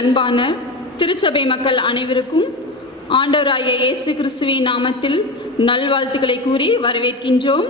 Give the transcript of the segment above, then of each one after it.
அன்பான திருச்சபை மக்கள் அனைவருக்கும் ஆண்டவராகிய இயேசு கிறிஸ்துவின் நாமத்தில் நல்வாழ்த்துக்களை கூறி வரவேற்கின்றோம்.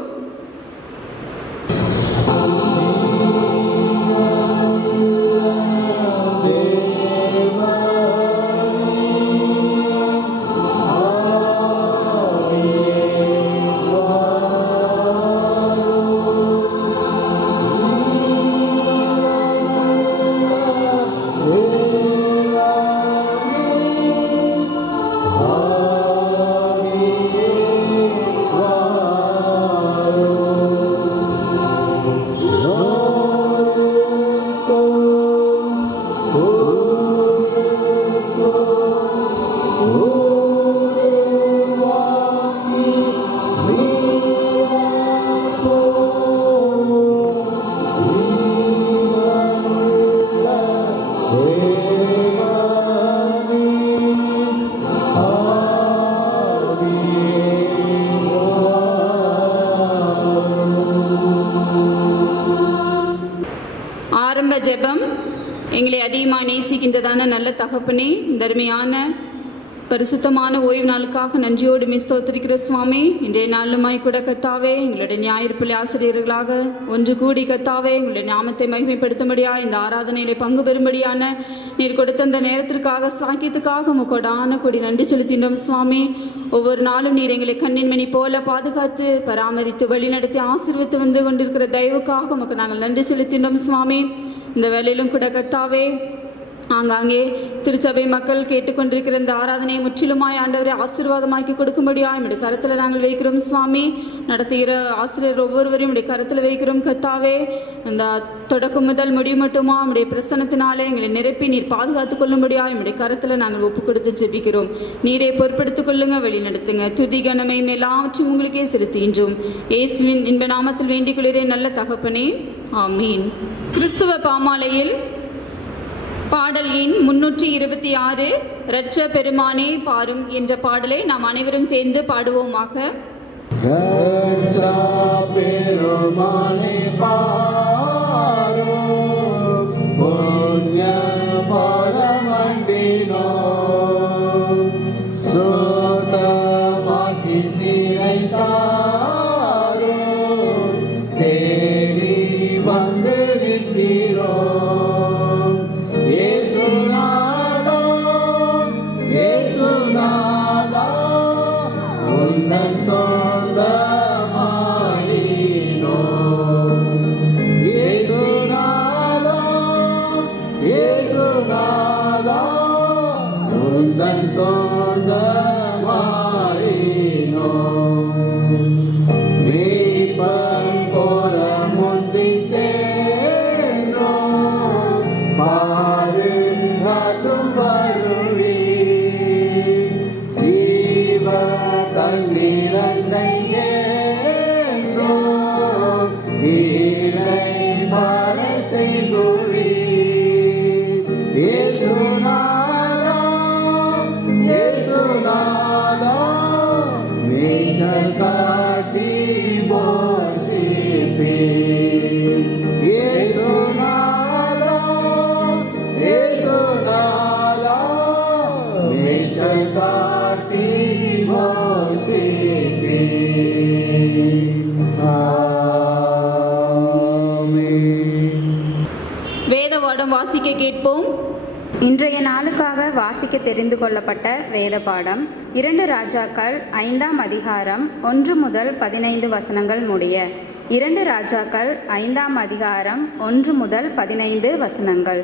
ஆரம்ப ஜெபம். எங்களை அதிகமாக நேசிக்கின்றதான நல்ல தகப்பனே, தர்மையான பரிசுத்தமான ஓய்வு நாளுக்காக நன்றியோடு ஸ்தோத்திரிக்கிற சுவாமி. இன்றைய நாளுமாய் கூட கத்தாவே எங்களுடைய ஞாயிறு ஆசிரியர்களாக ஒன்று கூடி கத்தாவே எங்களுடைய நாமத்தை மகிமைப்படுத்தும்படியா இந்த ஆராதனையில பங்கு பெறும்படியான நீர் கொடுத்த அந்த நேரத்திற்காக சாக்கியத்துக்காக முக்கோடான கூடி நன்றி செலுத்தினோம் சுவாமி. ஒவ்வொரு நாளும் நீர் எங்களை கண்ணின் மணி போல பாதுகாத்து பராமரித்து வழிநடத்தி ஆசீர்வித்து வந்து கொண்டிருக்கிற தயவுக்காக உமக்கு நாங்கள் நன்றி செலுத்தினோம் சுவாமி. இந்த வேலையிலும் கூட கத்தாவே ஆங்காங்கே திருச்சபை மக்கள் கேட்டுக்கொண்டிருக்கிற இந்த ஆராதனையை முற்றிலுமாய் ஆண்டவரை ஆசீர்வாதமாக்கி கொடுக்கும்படியா நம்முடைய கருத்தில் நாங்கள் வைக்கிறோம் சுவாமி. நடத்துகிற ஆசிரியர் ஒவ்வொருவரையும் நம்முடைய கருத்தில் வைக்கிறோம் கத்தாவே. இந்த தொடக்கம் முதல் முடிவு மட்டுமா நம்முடைய பிரசன்னத்தினாலே எங்களை நிரப்பி நீர் பாதுகாத்துக் கொள்ளும்படியா நம்முடைய கருத்தில் நாங்கள் ஒப்பு கொடுத்து ஜெபிக்கிறோம். நீரை பொறுப்படுத்திக் கொள்ளுங்க, வழி நடத்துங்க. துதி கனமை எல்லாவற்றையும் உங்களுக்கே செலுத்துகின்றோம். இயேசுவின் இன்ப நாமத்தில் வேண்டிக் கொள்கிறேன் நல்ல தகப்பனே, ஆமீன். கிறிஸ்துவ பாமாலையில் பாடல் எண் 326 இரட்ச பெருமானே பாரும் என்ற பாடலை நாம் அனைவரும் சேர்ந்து பாடுவோமாக. வேதபாடம் வாசிக்க கேட்போம். இன்றைய நாளுக்காக வாசிக்க தெரிந்து கொள்ளப்பட்ட வேத பாடம் 2 ராஜாக்கள் 5ஆம் அதிகாரம் 1 முதல் 15 வசனங்கள் முடிய. 2 ராஜாக்கள் 5ஆம் அதிகாரம் 1 முதல் 15 வசனங்கள்.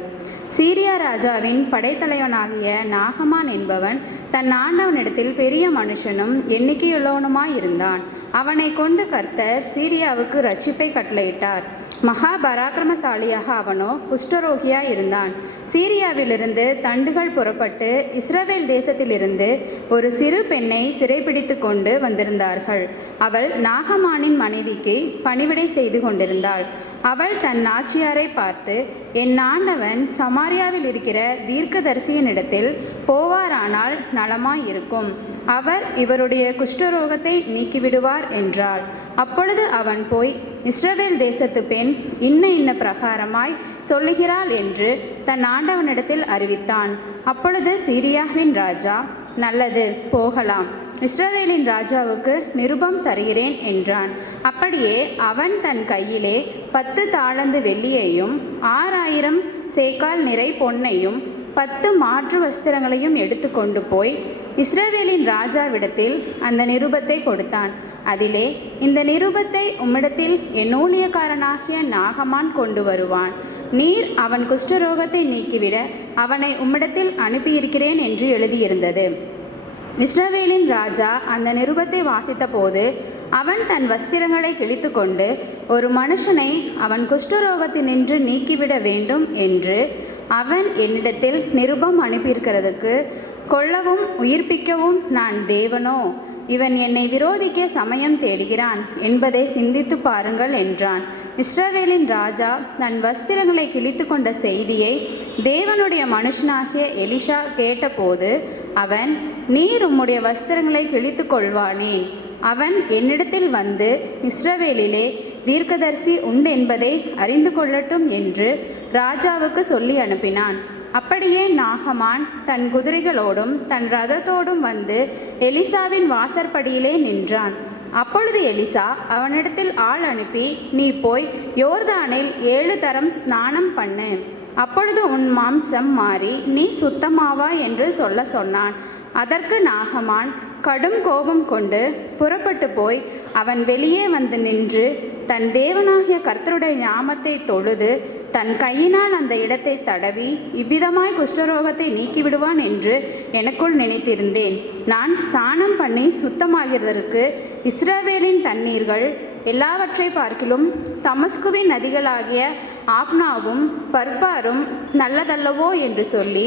சீரியா ராஜாவின் படைத்தலைவனாகிய நாகமான் என்பவன் தன் ஆண்டவனிடத்தில் பெரிய மனுஷனும் எண்ணிக்கையுள்ளவனுமாயிருந்தான். அவனை கொண்டு கர்த்தர் சீரியாவுக்கு ரட்சிப்பை கட்டளையிட்டார். மகா பராக்கிரமசாலியாக அவனோ குஷ்டரோகியாய் இருந்தான். சீரியாவிலிருந்து தண்டுகள் புறப்பட்டு இஸ்ரவேல் தேசத்திலிருந்து ஒரு சிறு பெண்ணை சிறைப்பிடித்து கொண்டு வந்திருந்தார்கள். அவள் நாகமானின் மனைவிக்கு பணிவிடை செய்து கொண்டிருந்தாள். அவள் தன் நாச்சியாரை பார்த்து, என் ஆண்டவன் சமாரியாவில் இருக்கிற தீர்க்கதரிசியினிடத்தில் போவாரானால் நலமாயிருக்கும், அவர் இவருடைய குஷ்டரோகத்தை நீக்கிவிடுவார் என்றாள். அப்பொழுது அவன் போய் இஸ்ரவேல் தேசத்து பெண் இன்ன பிரகாரமாய் சொல்லுகிறாள் என்று தன் ஆண்டவனிடத்தில் அறிவித்தான். அப்பொழுது சீரியாவின் ராஜா, நல்லது, போகலாம், இஸ்ரவேலின் ராஜாவுக்கு நிருபம் தருகிறேன் என்றான். அப்படியே அவன் தன் கையிலே 10 தாலந்து வெள்ளியையும் 6000 சேக்கால் நிறை பொன்னையும் 10 மாற்று வஸ்திரங்களையும் எடுத்து கொண்டு போய் இஸ்ரவேலின் ராஜாவிடத்தில் அந்த நிருபத்தை கொடுத்தான். அதிலே, இந்த நிருபத்தை உம்மிடத்தில் என் ஊழியக்காரனாகிய நாகமான் கொண்டு வருவான். நீர் அவன் குஷ்டரோகத்தை நீக்கிவிட அவனை உம்மிடத்தில் அனுப்பியிருக்கிறேன் என்று எழுதியிருந்தது. இஸ்ரவேலின் ராஜா அந்த நிருபத்தை வாசித்த போது அவன் தன் வஸ்திரங்களை கிழித்து கொண்டு, ஒரு மனுஷனை அவன் குஷ்டரோகத்தினின்று நீக்கிவிட வேண்டும் என்று அவன் என்னிடத்தில் நிருபம் அனுப்பியிருக்கிறதுக்கு கொல்லவும் உயிர்ப்பிக்கவும் நான் தேவனோ? இவன் என்னை விரோதிக்க சமயம் தேடுகிறான் என்பதை சிந்தித்து பாருங்கள் என்றான். இஸ்ரவேலின் ராஜா தன் வஸ்திரங்களை கிழித்து கொண்ட செய்தியை தேவனுடைய மனுஷனாகிய எலிஷா கேட்டபோது அவன், நீர் உம்முடைய வஸ்திரங்களை கிழித்து கொள்வானே? அவன் என்னிடத்தில் வந்து இஸ்ரவேலிலே தீர்க்கதரிசி உண்டு என்பதை அறிந்து கொள்ளட்டும் என்று ராஜாவுக்கு சொல்லி அனுப்பினான். அப்படியே நாகமான் தன் குதிரைகளோடும் தன் ரதத்தோடும் வந்து எலிசாவின் வாசற்படியிலே நின்றான். அப்பொழுது எலிசா அவனிடத்தில் ஆள் அனுப்பி, நீ போய் யோர்தானில் 7 தரம் ஸ்நானம் பண்ணு, அப்பொழுது உன் மாம்சம் மாறி நீ சுத்தமாவாய் என்று சொன்னான். அதற்கு நாகமான் கடும் கோபம் கொண்டு புறப்பட்டு போய் அவன் வெளியே வந்து நின்று தன் தேவனாகிய கர்த்தருடைய நாமத்தை தொழுது தன் கையினால் அந்த இடத்தை தடவி இவ்விதமாய் குஷ்டரோகத்தை நீக்கிவிடுவான் என்று எனக்குள் நினைத்திருந்தேன். நான் ஸ்நானம் பண்ணி சுத்தமாகிறதற்கு இஸ்ரவேலின் தண்ணீர்கள் எல்லாவற்றை பார்க்கிலும் தமஸ்குவின் நதிகளாகிய ஆப்னாவும் பர்பாரும் நல்லதல்லவோ என்று சொல்லி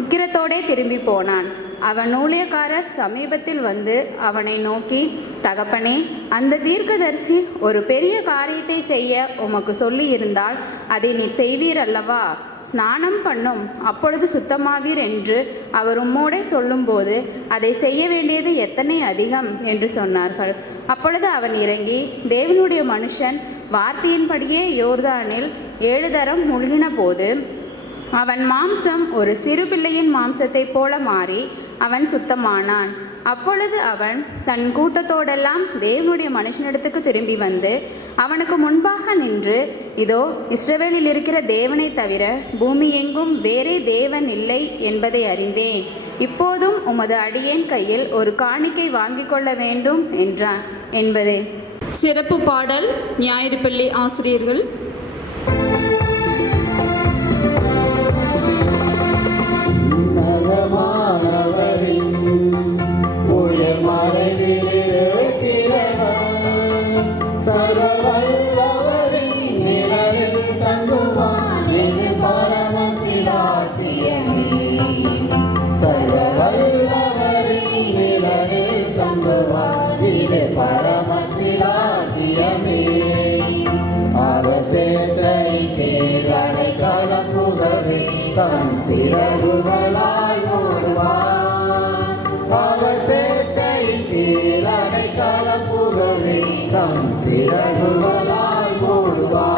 உக்கிரத்தோடே திரும்பி போனான். அவன் ஊழியக்காரர் சமீபத்தில் வந்து அவனை நோக்கி, தகப்பனே, அந்த தீர்க்கதரிசி ஒரு பெரிய காரியத்தை செய்ய உமக்கு சொல்லி இருந்தால் அதை நீர் செய்வீர் அல்லவா? ஸ்நானம் பண்ணும், அப்பொழுது சுத்தமாவீர் என்று அவர் உம்மோடே சொல்லும்போது அதை செய்ய வேண்டியது எத்தனை அதிகம் என்று சொன்னார்கள். அப்பொழுது அவன் இறங்கி தேவனுடைய மனுஷன் வார்த்தையின்படியே யோர்தானில் 7 தரம் முழுகின போது அவன் மாம்சம் ஒரு சிறு பிள்ளையின் மாம்சத்தை போல மாறி அவன் சுத்தமானான். அப்பொழுது அவன் தன் கூட்டத்தோடெல்லாம் தேவனுடைய மனுஷனிடத்துக்கு திரும்பி வந்து அவனுக்கு முன்பாக நின்று, இதோ, இஸ்ரவேலில் இருக்கிற தேவனை தவிர பூமி எங்கும் வேறே தேவன் இல்லை என்பதை அறிந்தேன். இப்போதும் உமது அடியேன் கையில் ஒரு காணிக்கை வாங்கிக் கொள்ள வேண்டும் என்றான் என்பதே. சிறப்பு பாடல் ஞாயிறு பள்ளி ஆசிரியர்கள். சிறகுகளால் மூடுவார், அவர் சேட்டை கீழடை கலப்புகவே தம் சிறகுகளால் மூடுவார்.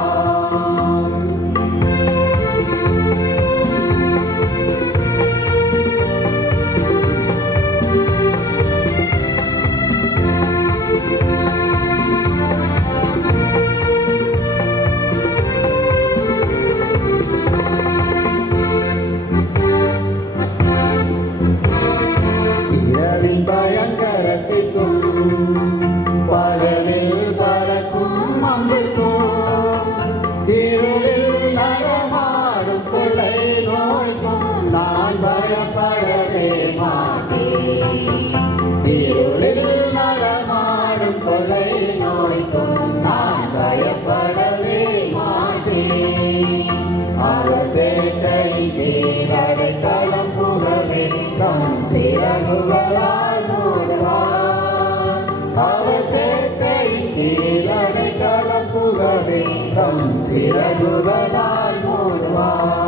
சிறகுகளால் மூடுவார், அவர் சேட்டை கீழடை கலப்புகவே தம் சிறகுகளால் மூடுவார்.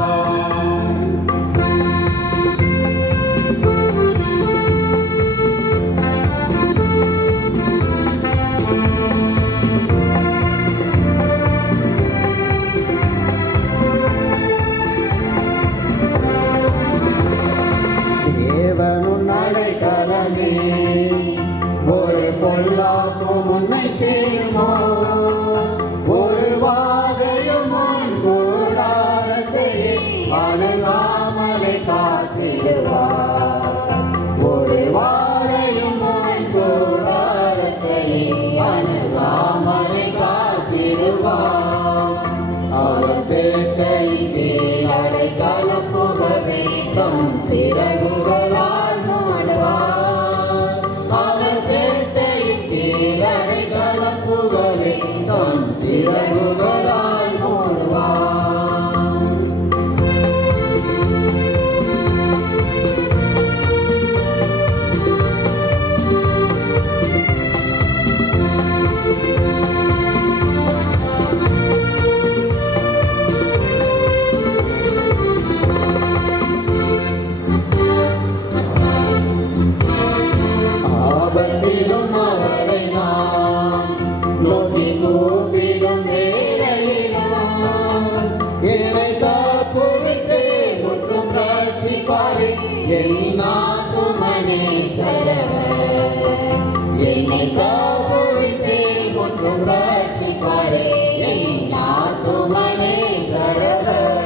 உன்னை சேருமோ ஒரு வாதையும் உன் கூடாரத்தை அணுகாமலை காத்திடுவார் ஒரு வாதையும் உன் கூடாரத்தை அணுகாமலை காத்திடுவார் அவர் சேட்டையின் கீழ் அடைக்கலம் புகவே தம் சிறகுகளால் மூடுவார் அவர் சேட்டையின் கீழ் அடைக்கலம் புகவே தம் சிறகுகளால் மூடுவார் ஆபத்திலும் அவரை நாம் நோக்கி கூப்பிடும் வேளையிலும் என்னை காப்புவித்து முற்றும் காட்சிப்பாரே என் ஆத்துமனே சரவர் என்னை காப்புவித்து முற்றும் காட்சிப்பாரே என் ஆத்துமனே சரவர்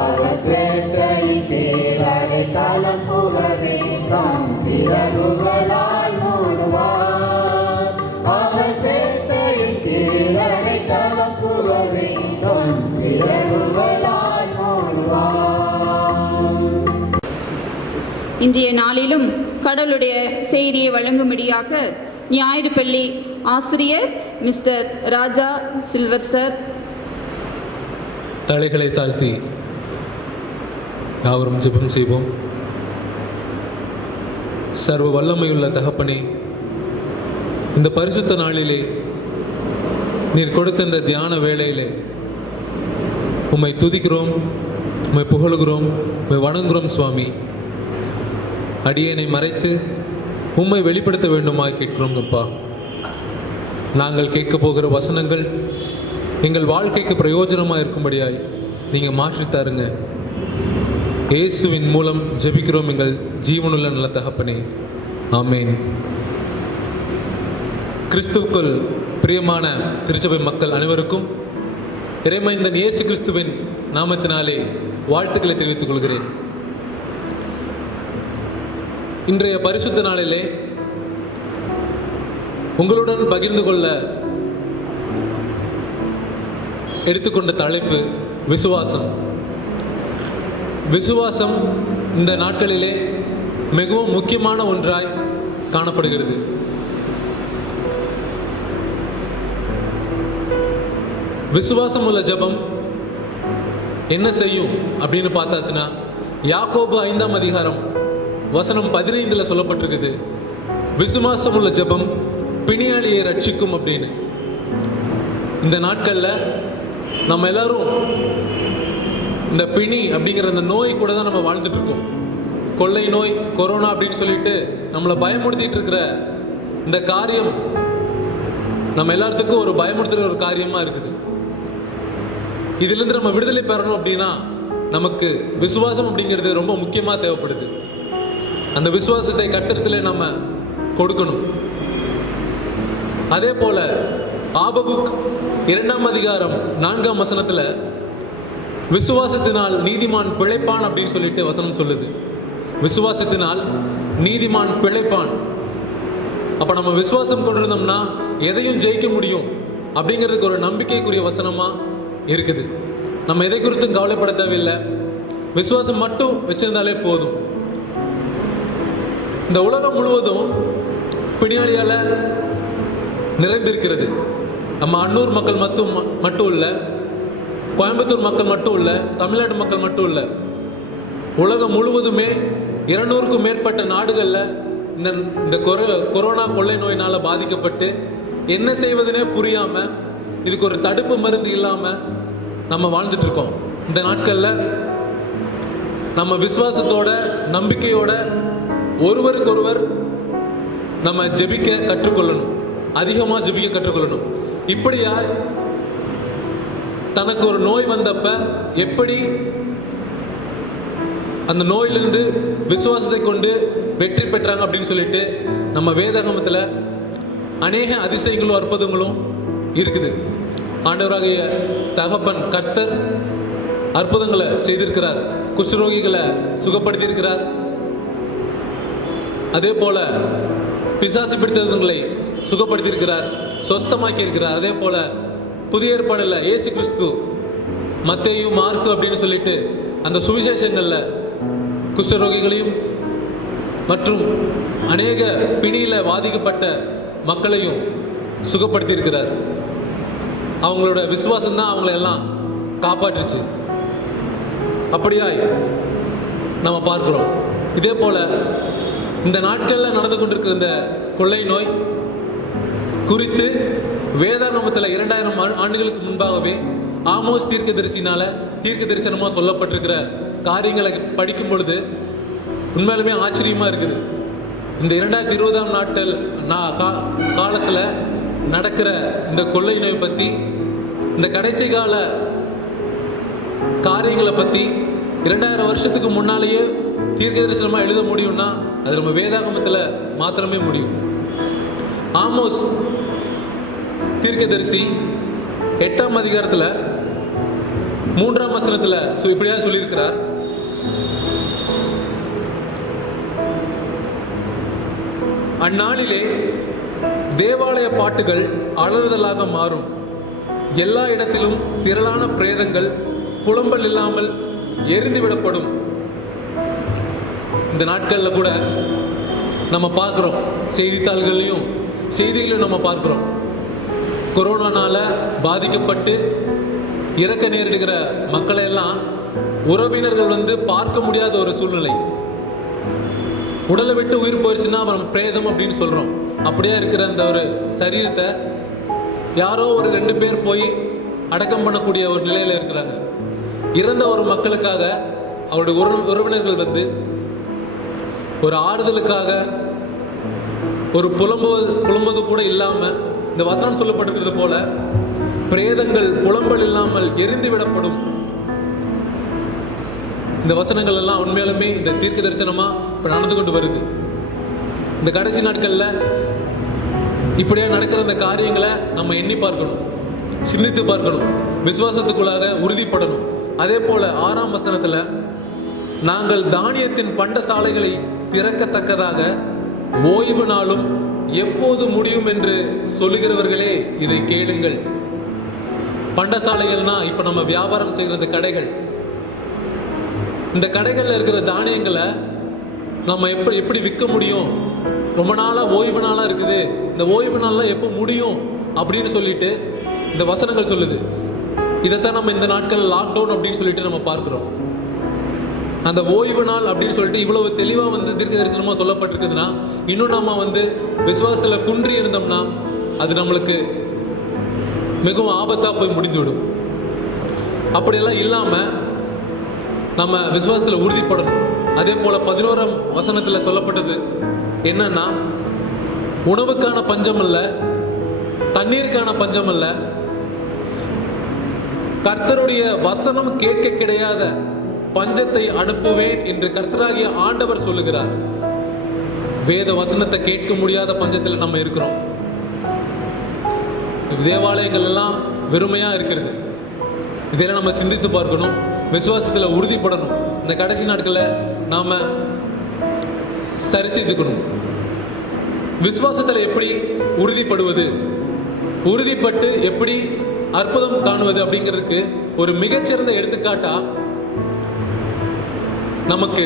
அவர் சேட்டையின் கீழ் அடைக்கலம் புகவே தம் சிறகுகளால் மூடுவார் அவர் சேட்டையின் கீழ் அடைக்கலம் புகவே தம் சிறகுகளால் மூடுவார். இன்றைய நாளிலும் கடவுளுடைய செய்தியை வழங்கும்படியாக ஞாயிறு பள்ளி ஆசிரியர் மிஸ்டர் ராஜா சில்வர் சார். தலைகளை தாழ்த்தி யாவரும் ஜெபம் செய்வோம். சர்வ வல்லமையுள்ள தகப்பனே, இந்த பரிசுத்த நாளிலே நீர் கொடுத்த இந்த தியான வேளையிலே உம்மை துதிக்கிறோம், உம்மை புகழுகிறோம், உம்மை வணங்குகிறோம் சுவாமி. அடியேனை மறைத்து உம்மை வெளிப்படுத்த வேண்டுமாய் கேட்கிறோம் அப்பா. நாங்கள் கேட்க போகிற வசனங்கள் எங்கள் வாழ்க்கைக்கு பிரயோஜனமாக இருக்கும்படியாய் நீங்கள் மாற்றித்தாருங்க. இயேசுவின் மூலம் ஜெபிக்கிறோம் எங்கள் ஜீவனுள்ள நல்ல தகப்பனே, ஆமேன். கிறிஸ்துவுக்குள் பிரியமான திருச்சபை மக்கள் அனைவருக்கும் இறைமைந்தன் இயேசு கிறிஸ்துவின் நாமத்தினாலே வாழ்த்துக்களை தெரிவித்துக் கொள்கிறேன். இன்றைய பரிசுத்த நாளிலே உங்களுடன் பகிர்ந்து கொள்ள எடுத்துக்கொண்ட தலைப்பு விசுவாசம். விசுவாசம் இந்த நாட்களிலே மிகவும் முக்கியமான ஒன்றாய் காணப்படுகிறது. விசுவாசம் உள்ள ஜெபம் என்ன செய்யும் அப்படின்னு பார்த்தாச்சுன்னா, யாக்கோபு 5ஆம் அதிகாரம் வசனம் 15 சொல்லப்பட்டிருக்குது, விசுவாசம் உள்ள ஜெபம் பிணியாளியை ரட்சிக்கும் அப்படின்னு. இந்த நாட்கள்ல நம்ம எல்லாரும் இந்த பிணி அப்படிங்கிற அந்த நோய் கூட தான் நம்ம வாழ்ந்துட்டு இருக்கோம். கொள்ளை நோய், கொரோனா அப்படின்னு சொல்லிட்டு நம்மளை பயமுறுத்திட்டு இருக்கிற இந்த காரியம் நம்ம எல்லாத்துக்கும் ஒரு பயமுறுத்துற ஒரு காரியமா இருக்குது. இதுல இருந்து நம்ம விடுதலை பெறணும் அப்படின்னா நமக்கு விசுவாசம் அப்படிங்கிறது ரொம்ப முக்கியமா தேவைப்படுது. அந்த விசுவாசத்தை கர்த்தரிடத்திலே நம்ம கொடுக்கணும். அதே போல ஆபகுக் 2ஆம் அதிகாரம் 4ஆம் வசனத்துல விசுவாசத்தினால் நீதிமான் பிழைப்பான் அப்படின்னு சொல்லிட்டு வசனம் சொல்லுது. விசுவாசத்தினால் நீதிமான் பிழைப்பான். அப்ப நம்ம விசுவாசம் கொண்டிருந்தோம்னா எதையும் ஜெயிக்க முடியும் அப்படிங்கிறதுக்கு ஒரு நம்பிக்கைக்குரிய வசனமா இருக்குது. நம்ம எதை குறித்தும் கவலைப்பட தேவையில்லை, விசுவாசம் மட்டும் வச்சிருந்தாலே போதும். இந்த உலகம் முழுவதும் பிணியாளியால நிறைந்திருக்கிறது. நம்ம அன்னூர் மக்கள் மட்டும் இல்லை, கோயம்புத்தூர் மக்கள் மட்டும் இல்லை, தமிழ்நாடு மக்கள் மட்டும் இல்லை, உலகம் முழுவதுமே 200க்கும் மேற்பட்ட நாடுகளில் இந்த கொரோனா கொள்ளை நோயினால் பாதிக்கப்பட்டு என்ன செய்வதுனே புரியாமல், இதுக்கு ஒரு தடுப்பு மருந்து இல்லாமல் நம்ம வாழ்ந்துட்டு இருக்கோம். இந்த நாட்களில் நம்ம விசுவாசத்தோட நம்பிக்கையோட ஒருவருக்கொருவர் நம்ம ஜெபிக்க கற்றுக்கொள்ளணும், அதிகமாக ஜெபிக்க கற்றுக்கொள்ளணும். இப்படியா தனக்கு ஒரு நோய் வந்தப்ப எப்படி அந்த நோயிலிருந்து விசுவாசத்தை கொண்டு வெற்றி பெற்றாங்க அப்படின்னு சொல்லிட்டு நம்ம வேதாகமத்தில் அநேக அதிசயங்களும் அற்புதங்களும் இருக்குது. ஆண்டவராகிய தகப்பன் கர்த்தர் அற்புதங்களை செய்திருக்கிறார். குஷ்டரோகிகளை சுகப்படுத்தி இருக்கிறார். அதே போல பிசாசு பிடித்தவர்களை சுகப்படுத்தி இருக்கிறார், சொஸ்தமாக்கி இருக்கிறார். அதே போல புதிய ஏற்பாடுல இயேசு கிறிஸ்து மத்தேயு மார்க்கு அப்படின்னு சொல்லிட்டு அந்த சுவிசேஷங்கள்ல குஷ்டரோகிகளையும் மற்றும் அநேக பிணியில பாதிக்கப்பட்ட மக்களையும் சுகப்படுத்தி இருக்கிறார். அவங்களோட விசுவாசம் தான் அவங்களை எல்லாம் காப்பாற்றுச்சு. அப்படியாய் நம்ம பார்க்கிறோம். இதே போல இந்த நாட்கள்ல நடந்து கொண்டிருக்கிற இந்த கொள்ளை நோய் குறித்து வேதாகமத்தில் 2000 ஆண்டுகளுக்கு முன்பாகவே ஆமோஸ் தீர்க்கதரிசினால தீர்க்க தரிசனமா சொல்லப்பட்டிருக்கிற காரியங்களை படிக்கும் பொழுது உண்மையிலுமே ஆச்சரியமா இருக்குது. இந்த 2020 காலத்துல நடக்கிற இந்த கொள்ளை நோய் பத்தி, இந்த கடைசி கால காரியங்களை பத்தி 2000 வருஷத்துக்கு முன்னாலேயே தீர்க்க தரிசனமா எழுத முடியும்னா அது நம்ம வேதாகமத்துல மாத்திரமே முடியும். ஆமோஸ் தீர்க்கதரிசி 8ஆம் அதிகாரத்துல 3ஆம் வசனத்துல இப்படியா சொல்லியிருக்கிறார். அந்நாளிலே தேவாலய பாட்டுகள் அலறுதலாக மாறும், எல்லா இடத்திலும் திரளான பிரேதங்கள் புலம்பல் இல்லாமல் எரிந்து விடப்படும். இந்த நாட்கள்ல கூட நம்ம பார்க்கிறோம், செய்தித்தாள்களையும் செய்திகளையும் நம்ம பார்க்கிறோம். கொரோனானால பாதிக்கப்பட்டு இறக்க நேரிடுகிற மக்களை எல்லாம் உறவினர்கள் பார்க்க முடியாத ஒரு சூழ்நிலை. உடலை விட்டு உயிர் போயிடுச்சுன்னா நம்ம பிரேதம் அப்படின்னு சொல்றோம். அப்படியே இருக்கிற அந்த ஒரு சரீரத்தை யாரோ ஒரு 2 பேர் போய் அடக்கம் பண்ணக்கூடிய ஒரு நிலையில இருக்கிறாங்க. இறந்த ஒரு மக்களுக்காக அவருடைய உறவினர்கள் ஒரு ஆறுதலுக்காக ஒரு புலம்புவது கூட இல்லாம இந்த வசனம் சொல்லப்பட்டிருக்கிறது போல பிரேதங்கள் புலம்பல் இல்லாமல் எரிந்து விடப்படும். இந்த வசனங்கள் எல்லாம் உண்மையாலுமே இந்த தீர்க்க தரிசனமா இப்ப நடந்து கொண்டு வருது. இந்த கடைசி நாட்கள்ல இப்படியா நடக்கிற இந்த காரியங்களை நம்ம எண்ணி பார்க்கணும், சிந்தித்து பார்க்கணும், விசுவாசத்துக்குள்ளாக உறுதிப்படணும். அதே போல 6ஆம் வசனத்துல நாங்கள் தானியத்தின் பண்டசாலைகளை திறக்கத்தக்கதாக ஓய்வு நாளும் எப்போது முடியும் என்று சொல்லுகிறவர்களே இதை கேளுங்கள். பண்டசாலைகள்னா இப்ப நம்ம வியாபாரம் செய்கிற கடைகள். இந்த கடைகள்ல இருக்கிற தானியங்களை நம்ம எப்படி விற்க முடியும்? ரொம்ப நாளா ஓய்வு நாளா இருக்குது, இந்த ஓய்வு நாள்லாம் எப்போ முடியும் அப்படின்னு சொல்லிட்டு இந்த வசனங்கள் சொல்லுது. இதைத்தான் நம்ம இந்த நாட்கள் லாக்டவுன் அப்படின்னு சொல்லிட்டு நம்ம பார்க்கிறோம். அந்த ஓய்வு நாள் அப்படின்னு சொல்லிட்டு இவ்வளவு தெளிவா தீர்க்க தரிசனமா சொல்லப்பட்டிருக்குதுன்னா, இன்னும் நம்ம விசுவாசத்துல குன்றி இருந்தோம்னா அது நம்மளுக்கு மிகவும் ஆபத்தா போய் முடிந்துவிடும். அப்படியெல்லாம் இல்லாம நம்ம விசுவாசத்துல உறுதிப்படணும். அதே போல 11ஆம் வசனத்துல சொல்லப்பட்டது என்னன்னா, உணவுக்கான பஞ்சம் அல்ல, தண்ணீருக்கான பஞ்சம் அல்ல, கர்த்தருடைய வசனம் கேட்க கிடையாத பஞ்சத்தை அனுப்புவேன் என்று கர்த்தராகிய ஆண்டவர் சொல்லுகிறார். வேத வசனத்தை கேட்க முடியாத பஞ்சத்தில் நம்ம இருக்கிறோம். தேவாலயங்கள் எல்லாம் வெறுமையா இருக்கிறது. இதெல்லாம் நம்ம சிந்தித்து பார்க்கணும், விசுவாசத்துல உறுதிப்படணும். இந்த கடைசி நாட்கள்ல நாம சரி செய்துக்கணும். விசுவாசத்துல எப்படி உறுதிப்படுவது, உறுதிப்பட்டு எப்படி அற்புதம் காணுவது அப்படிங்கிறதுக்கு ஒரு மிகச்சிறந்த எடுத்துக்காட்டா நமக்கு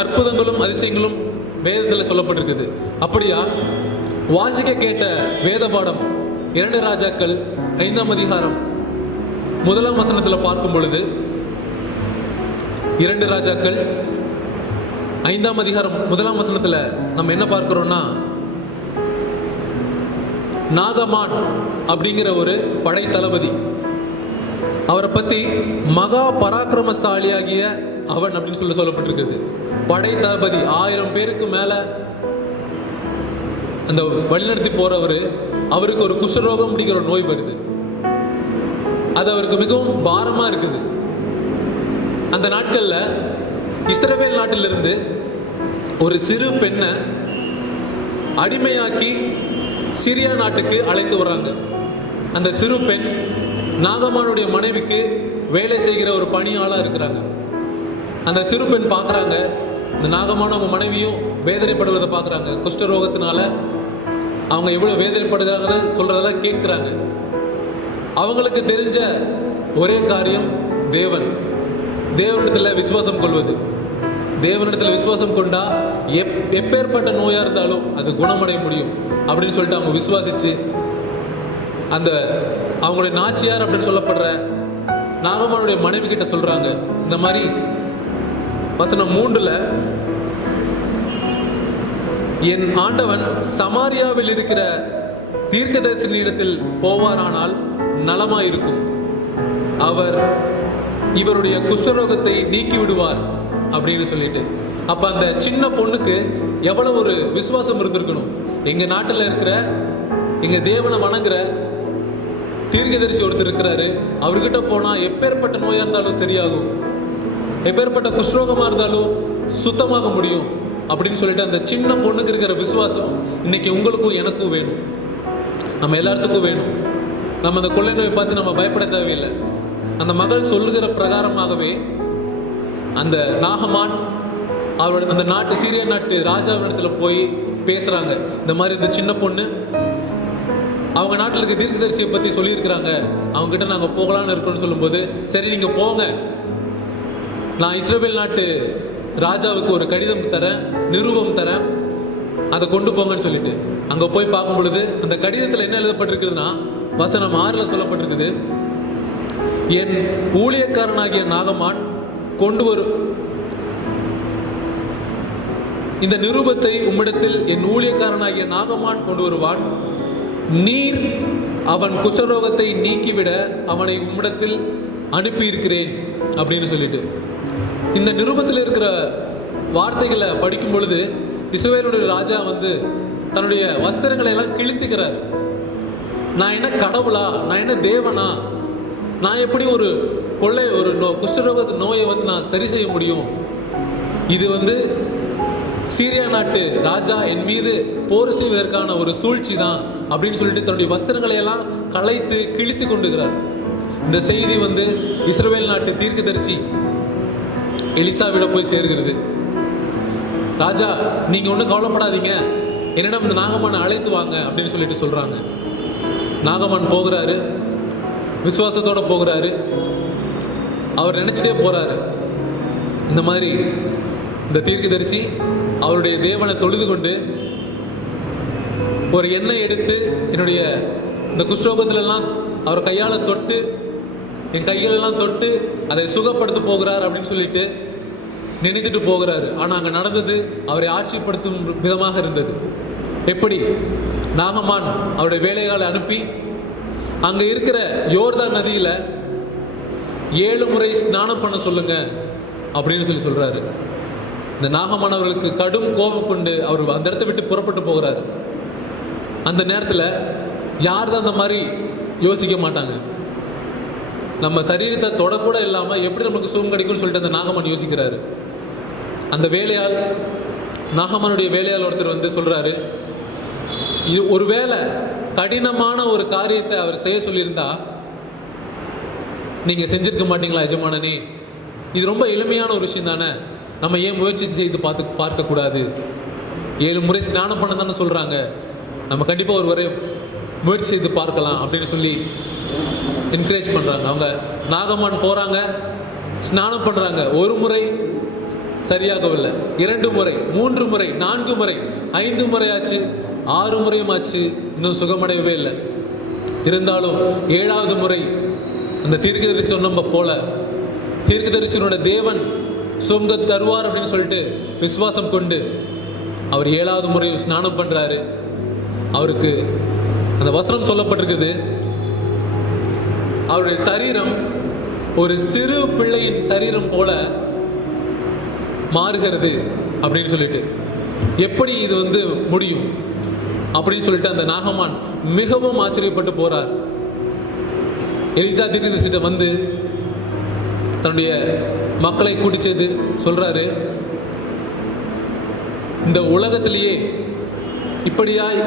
அற்புதங்களும் அதிசயங்களும் வேதத்தில் சொல்லப்பட்டிருக்குது. அப்படியா வாசிக்க கேட்ட வேத பாடம் 2 ராஜாக்கள் 5ஆம் அதிகாரம் 1ஆம் வசனத்தில் பார்க்கும் பொழுது, 2 ராஜாக்கள் 5ஆம் அதிகாரம் 1ஆம் வசனத்துல நம்ம என்ன பார்க்கிறோம்னா, நாகமான் அப்படிங்கிற ஒரு படை தளபதி, அவரை பத்தி மகா பராக்கிரமசாலியாகிய அவன் அப்படின்னு சொல்லப்பட்டிருக்கிறது. படை தளபதி 1000 பேருக்கு மேல அந்த வழிநடத்தி போறவரு, அவருக்கு ஒரு குஷ்டரோகம் அப்படிங்கிற ஒரு நோய் வருது. அது அவருக்கு மிகவும் பாரமா இருக்குது. அந்த நாட்கள்ல இஸ்ரவேல் நாட்டிலிருந்து ஒரு சிறு பெண்ணை அடிமையாக்கி சிரியா நாட்டுக்கு அழைத்து வர்றாங்க. அந்த சிறு பெண் நாகமானுடைய மனைவிக்கு வேலை செய்கிற ஒரு பணியாளா இருக்கிறாங்க. அந்த சிறு பெண் பார்க்குறாங்க, இந்த நாகமான அவங்க மனைவியும் வேதனைப்படுவதை பார்க்குறாங்க. குஷ்டரோகத்தினால அவங்க எவ்வளோ வேதனைப்படுகிறாங்கன்னு சொல்றதெல்லாம் கேட்குறாங்க. அவங்களுக்கு தெரிஞ்ச ஒரே காரியம் தேவனிடத்தில் விசுவாசம் கொள்வது. தேவனிடத்தில் விசுவாசம் கொண்டா எப்பேற்பட்ட நோயா இருந்தாலும் அது குணமடைய முடியும் அப்படின்னு சொல்லிட்டு அவங்க விசுவாசிச்சு அந்த அவங்களுடைய நாச்சியார் அப்படின்னு சொல்லப்படுற நாகமானுடைய மனைவி கிட்ட சொல்றாங்க, இந்த மாதிரி வசனம் 3ல், என் ஆண்டவன் சமாரியாவில் இருக்கிற தீர்க்கதரிசனியிடத்தில் போவாரானால் நலமாயிருக்கும், அவர் இவருடைய குஷ்டரோகத்தை நீக்கி விடுவார் அப்படின்னு சொல்லிட்டு. அப்ப அந்த சின்ன பொண்ணுக்கு எவ்வளவு ஒரு விசுவாசம் இருந்திருக்கணும். எங்க நாட்டில் இருக்கிற எங்க தேவனை வணங்குற தீர்க்கதரிசி ஒருத்தர் இருக்கிறாரு, அவர்கிட்ட போனா எப்பேற்பட்ட நோயா இருந்தாலும் சரியாகும், எப்பேற்பட்ட குஷ்ரோகமா இருந்தாலும் சுத்தமாக முடியும் அப்படின்னு சொல்லிட்டு அந்த சின்ன பொண்ணுக்கு இருக்கிற விசுவாசம் இன்னைக்கு உங்களுக்கும் எனக்கும் வேணும், நம்ம எல்லாத்துக்கும் வேணும். நம்ம அந்த கொள்ளை நோயை பார்த்து நம்ம பயப்பட தேவையில்லை. அந்த மகள் சொல்லுகிற பிரகாரமாகவே அந்த நாகமான் அவரோட அந்த நாட்டு சீரிய நாட்டு ராஜாவிடத்துல போய் பேசுறாங்க. இந்த மாதிரி இந்த சின்ன பொண்ணு அவங்க நாட்டில் இருக்க தீர்க்கதரிசியை பத்தி சொல்லியிருக்கிறாங்க, அவங்க கிட்ட நாங்க போகலான்னு இருக்கோம்னு சொல்லும்போது, சரி நீங்க போங்க, நான் இஸ்ரவேல் நாட்டு ராஜாவுக்கு ஒரு கடிதம் தரேன், நிருபம் தரேன், அதை கொண்டு போங்கன்னு சொல்லிட்டு அங்க போய் பார்க்கும் பொழுது அந்த கடிதத்துல என்ன எழுதப்பட்டிருக்குதுன்னா, வசனம் 6ல் சொல்லப்பட்டிருக்குது, என் ஊழியக்காரனாகிய நாகமான் கொண்டு வரும் இந்த நிருபத்தை உம்மிடத்தில் என் ஊழியக்காரனாகிய நாகமான் கொண்டு வருவான், நீர் அவன் குஷ்டரோகத்தை நீக்கிவிட அவனை உம்மிடத்தில் அனுப்பி இருக்கிறேன் அப்படின்னு சொல்லிட்டு. இந்த நிருபத்தில் இருக்கிற வார்த்தைகளை படிக்கும் பொழுது இஸ்ரவேலுடைய ராஜா தன்னுடைய வஸ்திரங்களை எல்லாம் கிழித்துக்கிறார். நான் என்ன கடவுளா, நான் என்ன தேவனா, நான் எப்படி ஒரு குஷ்டரோக நோயை நான் சரி செய்ய முடியும், இது சீரியா நாட்டு ராஜா என் மீது போர் செய்வதற்கான ஒரு சூழ்ச்சி தான் அப்படின்னு சொல்லிட்டு தன்னுடைய வஸ்திரங்களை எல்லாம் களைத்து கிழித்து கொண்டுகிறார். இந்த செய்தி இஸ்ரவேல் நாட்டு தீர்க்கதரிசி எலிசாவிட போய் சேர்கிறது. ராஜா நீங்க ஒன்றும் கவலைப்படாதீங்க, என்னிடம் இந்த நாகமானை அழைத்து வாங்க அப்படின்னு சொல்லிட்டு சொல்றாங்க. நாகமான் போகிறாரு, விசுவாசத்தோட போகிறாரு. அவர் நினைச்சிட்டே போறாரு, இந்த மாதிரி இந்த தீர்க்கதரிசி அவருடைய தேவனை தொழுது கொண்டு ஒரு எண்ணெய் எடுத்து என்னுடைய இந்த குஷ்டரோகத்திலெல்லாம் அவர் கையால தொட்டு என் கைகளெல்லாம் தொட்டு அதை சுகப்படுத்த போகிறார் அப்படின்னு சொல்லிட்டு நினைத்துட்டு போகிறாரு. ஆனா அங்க நடந்தது அவரை ஆட்சிப்படுத்தும் விதமாக இருந்தது. எப்படி நாகமான் அவருடைய வேலைகளை அனுப்பி அங்க இருக்கிற யோர்தான் நதியில 7 முறை ஸ்நானம் பண்ண சொல்லுங்க அப்படின்னு சொல்றாரு. இந்த நாகமான் அவர்களுக்கு கடும் கோபம் கொண்டு அவர் அந்த இடத்தை விட்டு புறப்பட்டு போகிறாரு. அந்த நேரத்தில் யார் தான் அந்த மாதிரி யோசிக்க மாட்டாங்க. நம்ம சரீரத்தை தொடக்கூட இல்லாம எப்படி நமக்கு சுகம் கிடைக்கும்னு சொல்லிட்டு அந்த நாகமான் யோசிக்கிறாரு. அந்த வேலையால் நாகமானுடைய வேலையால் ஒருத்தர் சொல்றாரு, ஒருவேளை கடினமான ஒரு காரியத்தை அவர் செய்ய சொல்லியிருந்தா நீங்க செஞ்சிருக்க மாட்டீங்களா எஜமானனே, இது ரொம்ப எளிமையான ஒரு விஷயம் தானே, நம்ம ஏன் முயற்சி செய்து பார்க்க கூடாது, 7 முறை ஸ்நானம் பண்ண தானே சொல்றாங்க, நம்ம கண்டிப்பா ஒரு வரை முயற்சி செய்து பார்க்கலாம் அப்படின்னு சொல்லி என்கரேஜ் பண்றாங்க. அவங்க நாகமான் போறாங்க, ஸ்நானம் பண்றாங்க. 1 முறை சரியாகவில்லை, 2 முறை, 3 முறை, 4 முறை, 5 முறை ஆச்சு, 6 முறையும் ஆச்சு, இன்னும் சுகமடையவே இல்லை. இருந்தாலும் 7வது முறை அந்த தீர்க்கதரிசி சொன்ன போல தீர்க்கதரிசியோட தேவன் சுகம் தருவார் அப்படின்னு சொல்லிட்டு விசுவாசம் கொண்டு அவர் 7வது முறையும் ஸ்நானம் பண்றாரு. அவருக்கு அந்த வசனம் சொல்லப்பட்டிருக்குது, அவருடைய சரீரம் ஒரு சிறு பிள்ளையின் சரீரம் போல மாறுகிறது அப்படின்னு சொல்லிட்டு. எப்படி இது முடியும் அப்படின்னு சொல்லிட்டு அந்த நாகமான் மிகவும் ஆச்சரியப்பட்டு போறார். எலிசா தீர்க்கதரிசிட்ட தன்னுடைய மக்களை கூட்டி சேர்ந்து சொல்றாரு, இந்த உலகத்திலேயே இப்படியாய்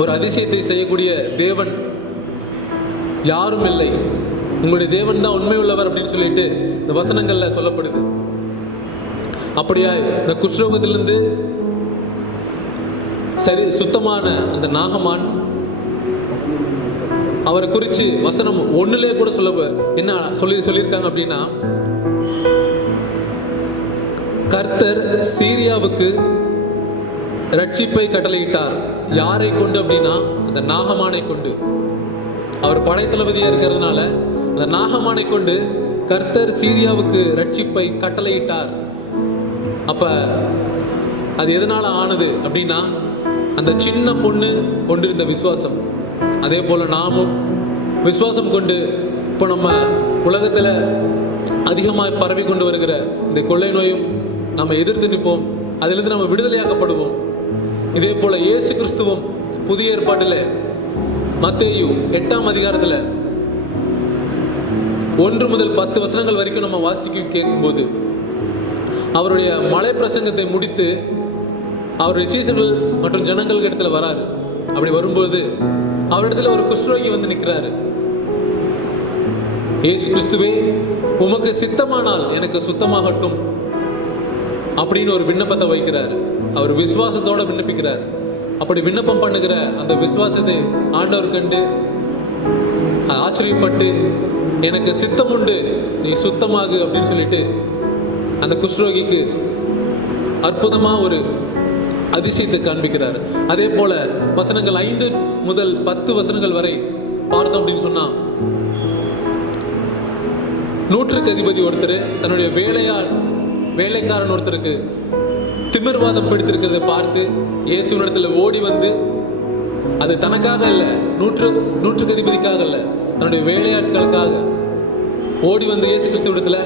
ஒரு அதிசயத்தை செய்யக்கூடிய தேவன் யாரும் இல்லை, உங்களுடைய தேவன் தான் உண்மை உள்ளவர் அப்படின்னு சொல்லிட்டு இந்த வசனங்கள்ல சொல்லப்படுது. அப்படியா இந்த குஷ்ரோகத்திலிருந்து சரி சுத்தமான அந்த நாகமான் அவரை குறித்து வசனம் ஒண்ணுலே கூட என்ன சொல்லியிருக்காங்க அப்படின்னா, கர்த்தர் சீரியாவுக்கு ரட்சிப்பை கட்டளையிட்டார். யாரை கொண்டு அப்படின்னா அந்த நாகமானை கொண்டு. அவர் படைத்தளபதியா இருக்கிறதுனால அந்த நாகமானை கொண்டு கர்த்தர் சீரியாவுக்கு ரட்சிப்பை கட்டளையிட்டார். அப்ப அது எதனால ஆனது அப்படின்னா அந்த சின்ன பொண்ணு கொண்டிருந்த விசுவாசம். அதே போல நாமும் விசுவாசம் கொண்டு இப்போ நம்ம உலகத்துல அதிகமாக பரவி கொண்டு வருகிற இந்த கொள்ளை நோயும் நம்ம எதிர்த்து நிற்போம், அதிலிருந்து நம்ம விடுதலையாக்கப்படுவோம். இதே போல இயேசு கிறிஸ்துவும் புதிய ஏற்பாட்டில் மத்தேயு 8ஆம் அதிகாரத்தில் 1 முதல் 10 வசனங்கள் வரைக்கும் நம்ம வாசிக்க கேட்கும்போது அவருடைய மலை பிரசங்கத்தை முடித்து அவருடைய சீசர்கள் மற்றும் ஜனங்களுக்கு இடத்துல வராரு. அப்படி வரும்போது அவரிடத்துல ஒரு குஷ்ரோகி வந்து நிற்கிறாரு. இயேசு கிறிஸ்துவே, உமக்கு சித்தமானால் எனக்கு சுத்தமாகட்டும் அப்படின்னு ஒரு விண்ணப்பத்தை வைக்கிறார். அவர் விசுவாசத்தோட விண்ணப்பிக்கிறார். அப்படி விண்ணப்பம் பண்ணுகிற அந்த விசுவாசத்தை ஆண்டவர் கண்டு ஆச்சரியப்பட்டு, எனக்கு சித்தம் உண்டு, நீ சுத்தமாகு அப்படின்னு சொல்லிட்டு அந்த குஷ்ரோகிக்கு அற்புதமா ஒரு அதிசயத்தை காண்பிக்கிறார். அதே போல வசனங்கள் 5 முதல் 10 வசனங்கள் வரை பார்த்தோம் அப்படின்னு சொன்னா, 100க்கு அதிபதி ஒருத்தர் தன்னுடைய வேலைக்காரன் ஒருத்தருக்கு திமிர்வாதம் பிடித்திருக்கிறத பார்த்து இயேசுவினிடத்துல ஓடி வந்து, அது தனக்காக இல்ல, 100க்கு அதிபதிக்காக இல்ல, தன்னுடைய வேலையாட்களுக்காக ஓடி வந்து இயேசு கிறிஸ்துவிடத்துல,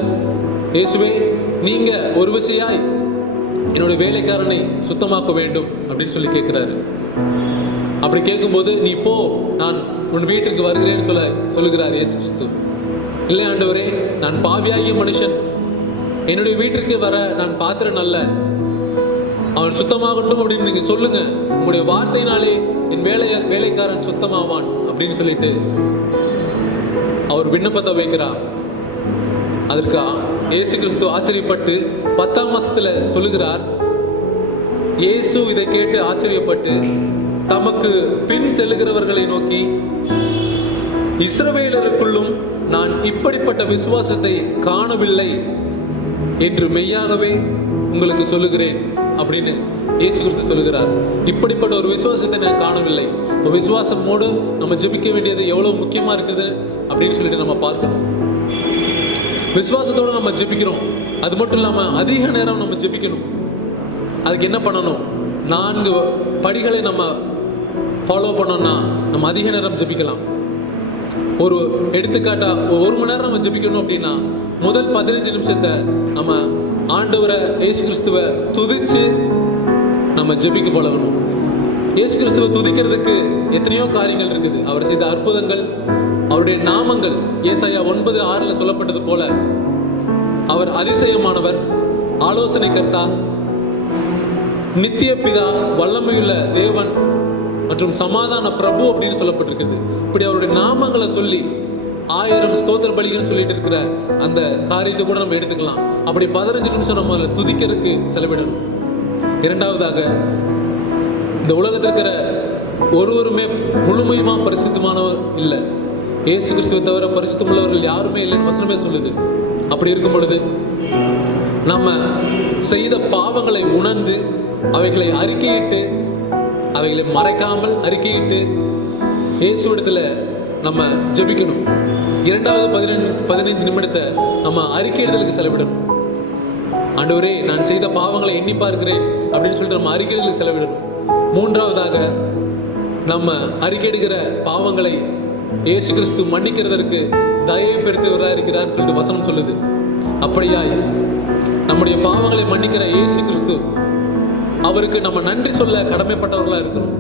இயேசுவே, நீங்க ஒரு விசையாய் என்னுடைய வேலைக்காரனை சுத்தமாக்க வேண்டும் அப்படின்னு சொல்லி கேட்கிறாரு. அப்படி கேட்கும்போது, நீ போ, நான் உன் வீட்டுக்கு வருகிறேன்னு சொல்லுகிறார் இயேசு கிறிஸ்து. இல்லை ஆண்டவரே, நான் பாவியாகிய மனுஷன், என்னுடைய வீட்டிற்கு வர நான் பாத்திரம் அல்ல, அவன் சுத்தமாகட்டும் அப்படின்னு நீங்க சொல்லுங்க, உங்களுடைய வார்த்தையினாலே என் வேலைக்காரன் சுத்தமாவான் அப்படின்னு சொல்லிட்டு அவர் விண்ணப்பத்தை வைக்கிறார். அதற்கு இயேசு கிறிஸ்து ஆச்சரியப்பட்டு 10ஆம் வசனத்துல சொல்லுகிறார், இயேசு இதை கேட்டு ஆச்சரியப்பட்டு தமக்கு பின் செல்லுகிறவர்களை நோக்கி, இஸ்ரவேலருக்குள்ளும் நான் இப்படிப்பட்ட விசுவாசத்தை காணவில்லை என்று மெய்யாகவே உங்களுக்கு சொல்லுகிறேன் அப்படின்னு இயேசு கிறிஸ்து சொல்லுகிறார். இப்படிப்பட்ட ஒரு விசுவாசத்தை நான் காணவில்லை. இப்போ விசுவாசமோடு நம்ம ஜெபிக்க வேண்டியது எவ்வளவு முக்கியமா இருக்குது அப்படின்னு சொல்லிட்டு நம்ம பார்க்கணும். விசுவாசத்தோடு நம்ம ஜெபிக்கிறோம், அது மட்டும் இல்லாம அதிக நேரம் நம்ம ஜெபிக்கணும். அதுக்கு என்ன பண்ணணும்? 4 படிகளை நம்ம ஃபாலோ பண்ணோம்னா நம்ம அதிக நேரம் ஜெபிக்கலாம். ஒரு எடுத்துக்காட்டா 1 மணி நேரம் நம்ம ஜெபிக்கணும் அப்படின்னா முதல் 15 நிமிஷத்தை நம்ம ஆண்டவரை இயேசு கிறிஸ்துவை துதிச்சு நம்ம ஜெபிக்க பழகணும். இயேசு கிறிஸ்துவை துதிக்கிறதுக்கு எத்தனையோ காரியங்கள் இருக்குது. அவர் செய்த அற்புதங்கள், அவருடைய நாமங்கள். ஏசாயா 9:6 சொல்லப்பட்டது போல அவர் அதிசயமானவர், ஆலோசனை கர்த்தா, நித்திய பிதா, வல்லமையுள்ள தேவன் மற்றும் சமாதான பிரபு அப்படின்னு சொல்லப்பட்டிருக்கிறது. இப்படி அவருடைய நாமங்களை சொல்லி 1000 ஸ்தோத்திர பலிகள் சொல்லிட்டு இருக்கிற அந்த காரியத்தை கூட நம்ம எடுத்துக்கலாம். அப்படி 15 நிமிஷம் நம்ம துதிக்கிறதுக்கு செலவிடணும். இரண்டாவதாக, இந்த உலகத்தில் இருக்கிற ஒருவருமே முழுமையுமா பரிசுத்தமானவர் இல்லை. இயேசு கிறிஸ்துவை தவிர பரிசுத்தமுள்ளவர்கள் யாருமே இல்லைன்னு வசனமே சொல்லுது. அப்படி இருக்கும் பொழுது நம்ம செய்த பாவங்களை உணர்ந்து அவைகளை அறிக்கையிட்டு, அவைகளை மறைக்காமல் அறிக்கையிட்டு இயேசுவிடத்துல நம்ம ஜெபிக்கணும். 15 நிமிடத்தை நம்ம அறிக்கையிடுதலுக்கு செலவிடணும். ஆண்டவரே, நான் செய்த பாவங்களை எண்ணி பார்க்கிறேன் அப்படின்னு சொல்லிட்டு நம்ம அறிக்கையிடுதலுக்கு செலவிடணும். மூன்றாவதாக, நம்ம அறிக்கையிடுகிற பாவங்களை இயேசு கிறிஸ்து மன்னிக்கிறதற்கு தயவு பெருத்தவராக இருக்கிறான்னு சொல்லிட்டு வசனம் சொல்லுது. அப்படியாய் நம்முடைய பாவங்களை மன்னிக்கிற இயேசு கிறிஸ்து, அவருக்கு நம்ம நன்றி சொல்ல கடமைப்பட்டவர்களா இருக்கணும்.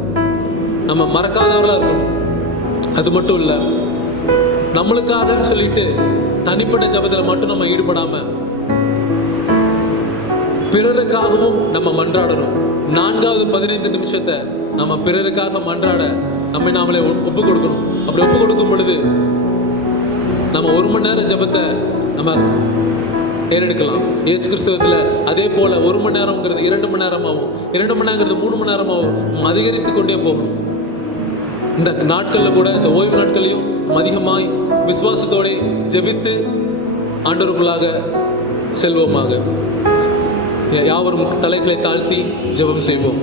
நம்ம மறக்காதவர்களா இருக்கணும். அது மட்டும் இல்ல, நம்மளுக்காக சொல்லிட்டு தனிப்பட்ட ஜபத்துல மட்டும் நம்ம ஈடுபடாம பிறருக்காகவும் நம்ம மன்றாடணும். 4வது 15 நிமிஷத்தை நம்ம பிறருக்காக மன்றாட நம்மை நாமளே ஒப்பு கொடுக்கணும். அப்படி ஒப்பு கொடுக்கும் பொழுது நம்ம 1 மணி நேரம் ஜெபத்தை நம்ம ஏறெடுக்கலாம். இயேசு கிறிஸ்தவத்தில் அதே போல 1 மணி நேரம்ங்கிறது 2 மணி நேரமாகும், 2 மணி நேரங்கிறது 3 மணி நேரமாகும். நம்ம அதிகரித்து கொண்டே போகணும். இந்த நாட்களில் கூட, இந்த ஓய்வு நாட்களையும் அதிகமாய் விசுவாசத்தோட ஜெபித்து ஆண்டவருக்குள்ளாக செல்வோமாக. யாவரும் தலைகளை தாழ்த்தி ஜெபம் செய்வோம்.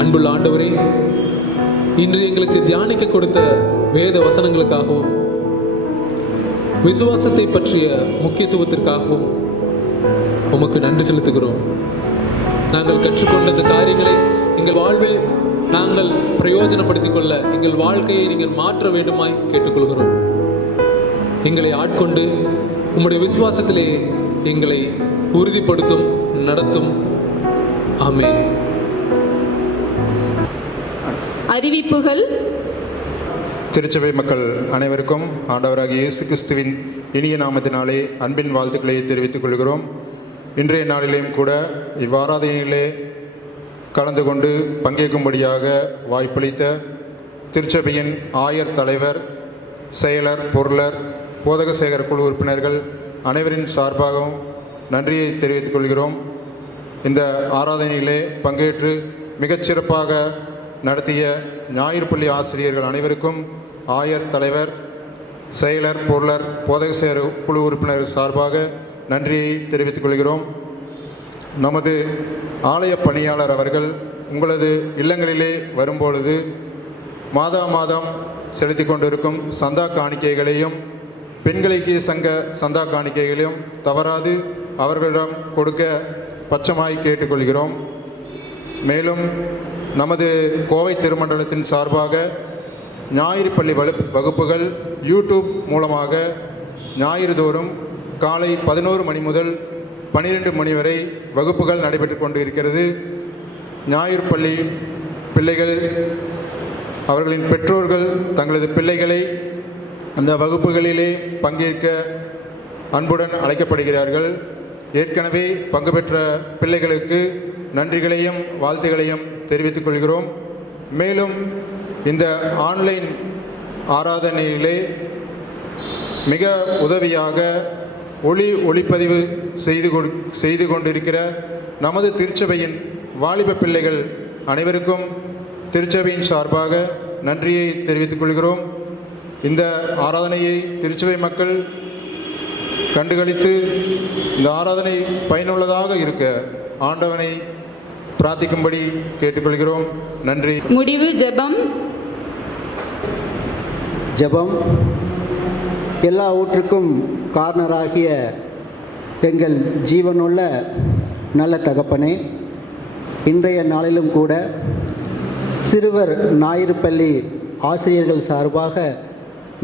அன்புள்ள ஆண்டவரே, இன்று எங்களுக்கு தியானிக்க கொடுத்த வேத வசனங்களுக்காகவும் விசுவாசத்தை பற்றிய முக்கியத்துவத்திற்காகவும் உமக்கு நன்றி செலுத்துகிறோம். நாங்கள் கற்றுக்கொண்ட இந்த காரியங்களை எங்கள் வாழ்வில் நாங்கள் பிரயோஜனப்படுத்திக் கொள்ள எங்கள் வாழ்க்கையை நீங்கள் மாற்ற வேண்டுமாய் கேட்டுக்கொள்கிறோம். எங்களை ஆட்கொண்டு உம்முடைய விசுவாசத்திலே எங்களை உறுதிப்படுத்தும், நடத்தும். ஆமென். அறிவிப்புகள். திருச்சபை மக்கள் அனைவருக்கும் ஆண்டவராகிய இயேசு கிறிஸ்துவின் இனிய நாமத்தினாலே அன்பின் வாழ்த்துக்களை தெரிவித்துக் கொள்கிறோம். இன்றைய நாளிலேயும் கூட இவ்வாராதனையிலே கலந்து கொண்டு பங்கேற்கும்படியாக வாய்ப்பளித்த திருச்சபையின் ஆயர் தலைவர், செயலர், பொருளர், போதக சேகர் குழு உறுப்பினர்கள் அனைவரின் சார்பாகவும் நன்றியை தெரிவித்துக் கொள்கிறோம். இந்த ஆராதனையிலே பங்கேற்று மிகச்சிறப்பாக நடத்திய ஞாயிறு பள்ளி ஆசிரியர்கள் அனைவருக்கும் ஆயர் தலைவர், செயலர், பொருளர், போதக சேகர் குழு உறுப்பினர் சார்பாக நன்றியை தெரிவித்துக் கொள்கிறோம். நமது ஆலய பணியாளர் அவர்கள் உங்களது இல்லங்களிலே வரும்பொழுது மாதம் செலுத்தி கொண்டிருக்கும் சந்தா காணிக்கைகளையும் பெண்களுக்கு சங்க சந்தா காணிக்கைகளையும் தவறாது அவர்களிடம் கொடுக்க பட்சமாய் கேட்டுக்கொள்கிறோம். மேலும் நமது கோவை திருமண்டலத்தின் சார்பாக ஞாயிறு பள்ளி வகுப்புகள் யூடியூப் மூலமாக ஞாயிறு தோறும் காலை 11 மணி முதல் 12 மணி வரை வகுப்புகள் நடைபெற்று கொண்டு இருக்கிறது. ஞாயிறு பள்ளி பிள்ளைகள், அவர்களின் பெற்றோர்கள் தங்களது பிள்ளைகளை அந்த வகுப்புகளிலே பங்கேற்க அன்புடன் அழைக்கப்படுகிறார்கள். ஏற்கனவே பங்கு பெற்ற பிள்ளைகளுக்கு நன்றிகளையும் வாழ்த்துகளையும் தெரிவித்துக் கொள்கிறோம். மேலும் இந்த ஆன்லைன் ஆராதனையிலே மிக உதவியாக ஒளிப்பதிவு செய்து கொண்டிருக்கிற நமது திருச்சபையின் வாலிப பிள்ளைகள் அனைவருக்கும் திருச்சபையின் சார்பாக நன்றியை தெரிவித்துக் கொள்கிறோம். இந்த ஆராதனையை திருச்சபை மக்கள் கண்டுகளித்து இந்த ஆராதனை பயனுள்ளதாக இருக்க ஆண்டவனை பிரார்த்திக்கும்படி கேட்டுக்கொள்கிறோம். நன்றி. முடிவு ஜெபம். ஜெபம். எல்லா ஊற்றுக்கும் காரணராகிய எங்கள் ஜீவனுள்ள நல்ல தகப்பனே, இன்றைய நாளிலும் கூட சிறுவர் ஞாயிறு பள்ளி ஆசிரியர்கள் சார்பாக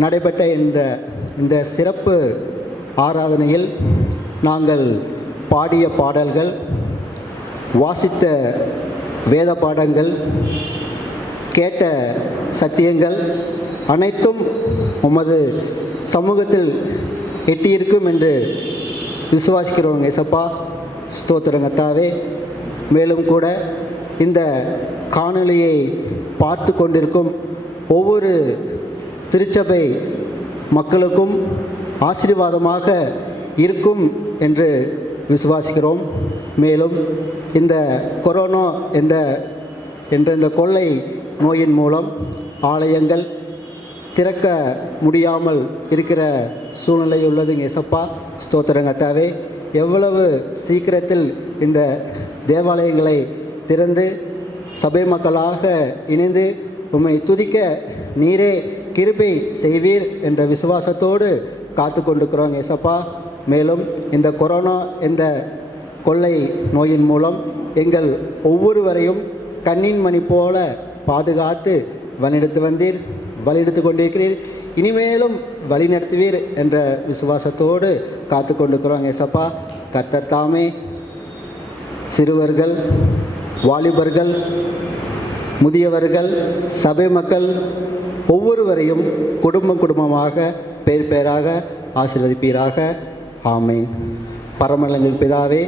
நடைபெற்ற இந்த சிறப்பு ஆராதனையில் நாங்கள் பாடிய பாடல்கள், வாசித்த வேத பாடங்கள், கேட்ட சத்தியங்கள் அனைத்தும் உமது சமூகத்தில் எட்டியிருக்கும் என்று விசுவாசிக்கிறோம். ஏசப்பா, ஸ்தோத்திரங்கத்தாவே. மேலும் கூட இந்த காணொளியை பார்த்து கொண்டிருக்கும் ஒவ்வொரு திருச்சபை மக்களுக்கும் ஆசீர்வாதமாக இருக்கும் என்று விசுவாசிக்கிறோம். மேலும் இந்த கொரோனா என்ற இந்த கொள்ளை நோயின் மூலம் ஆலயங்கள் திறக்க முடியாமல் இருக்கிற சூழ்நிலை உள்ளது. ஏசப்பா, ஸ்தோத்திரங்கத்தாவே. எவ்வளவு சீக்கிரத்தில் இந்த தேவாலயங்களை திறந்து சபை மக்களாக இணைந்து உம்மை துதிக்க நீரே கிருபை செய்வீர் என்ற விசுவாசத்தோடு காத்து கொண்டிருக்கிறோம் ஏசப்பா. மேலும் இந்த கொரோனா என்ற கொள்ளை நோயின் மூலம் எங்கள் ஒவ்வொருவரையும் கண்ணின் மணி போல பாதுகாத்து வழிநடத்தி கொண்டிருக்கிறீர். இனிமேலும் வழிநடத்துவீர் என்ற விசுவாசத்தோடு காத்து கொண்டிருக்கிறோம் ஏசப்பா. கர்த்தர் தாமே சிறுவர்கள், வாலிபர்கள், முதியவர்கள், சபை மக்கள் ஒவ்வொருவரையும் குடும்பமாக பேர் பேராக ஆசீர்வதிப்பீராக. ஆமேன். பரமண்டலங்களின் பிதாவே,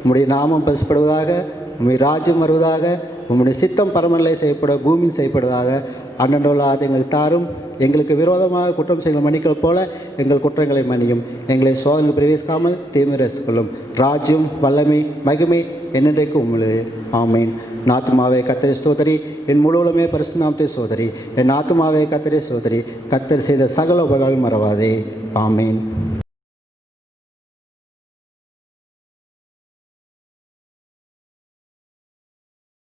உம்முடைய நாமம் பரிசுப்படுவதாக, உம்முடைய ராஜ்யம் வருவதாக, உம்முடைய சித்தம் பரமநிலை செய்யப்பட பூமியில் செய்யப்படுவதாக. அண்ணனுள்ள எங்களுக்கு தாரும், எங்களுக்கு விரோதமாக குற்றம் செய்யும் மன்னிக்கல் போல எங்கள் குற்றங்களை மன்னியும். எங்களை சோதனை பிரவேசிக்காமல் தீமை ரசிக்கொள்ளும். ராஜ்யம் வல்லமை மகிமை என்னென்றைக்கு உம்முள்ளது. ஆமீன். என் ஆத்துமாவே கர்த்தரை ஸ்தோத்திரி, என் முழுவலுமே பரிசுத்த நாமத்தை ஸ்தோத்திரி. என் ஆத்துமாவே கர்த்தரை ஸ்தோத்திரி, கர்த்தர் செய்த சகல உபகாரங்களும் மறவாதே. ஆமீன்.